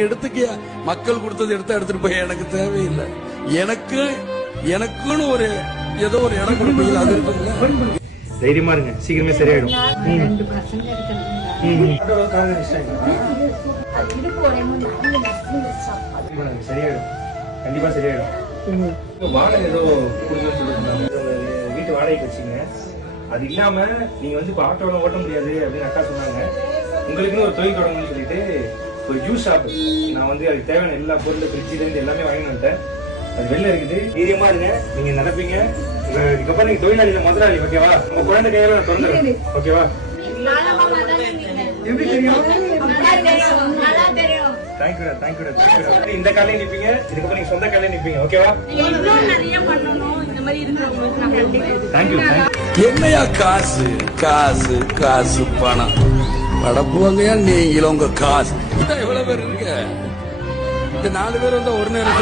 எடுத்துக்க மக்கள் கொடுத்தது எடுத்துட்டு போய் எனக்கு தேவையில்லை. எனக்குன்னு ஒரு ஏதோ ஒரு இடம் கொடுப்பீங்க, அது இருக்குல்ல. தைரியமா இருங்க, சீக்கிரமே சரியாயிடும். சரியாயிடும், கண்டிப்பா சரியாயிடும். வாடகை ஏதோ கொடுக்கணும்னு சொல்லிருந்தாங்க, வீட்டு வாடகைக்கு வச்சுங்க. அது இல்லாம நீங்க வந்து இப்ப ஆட்டோல ஓட்ட முடியாது அப்படின்னு அக்கா சொன்னாங்க. உங்களுக்குன்னு ஒரு தொழில் தொடங்கணும்னு சொல்லிட்டு ஒரு ஜூஸ் ஷாப் நான் வந்து அதுக்கு தேவையான எல்லா பொருள் ஃப்ரிட்ஜில இருந்து எல்லாமே வாங்கி வந்துட்டேன். அது வெளில இருக்குது. தைரியமா இருங்க, நீங்க நடப்பீங்க. இதுக்கப்புறம் நீங்க தொழிலாளி முதலாளி, ஓகேவா? உங்க குழந்தை கையால நான் திறந்துடுறேன், ஓகேவா? எப்படி தெரியும்? இந்த காலையும் நிப்பீங்க, இதுக்கப்புறம் நீங்க சொந்த காலையும் நிப்பீங்க, ஓகேவா? என்னையா காசு காசு காசு பணம் படப்புவாங்கயா நீங்களும் உங்க காசு. இவ்வளவு பேர் இருக்க, இந்த 4 பேர் வந்து ஒரு நேரம்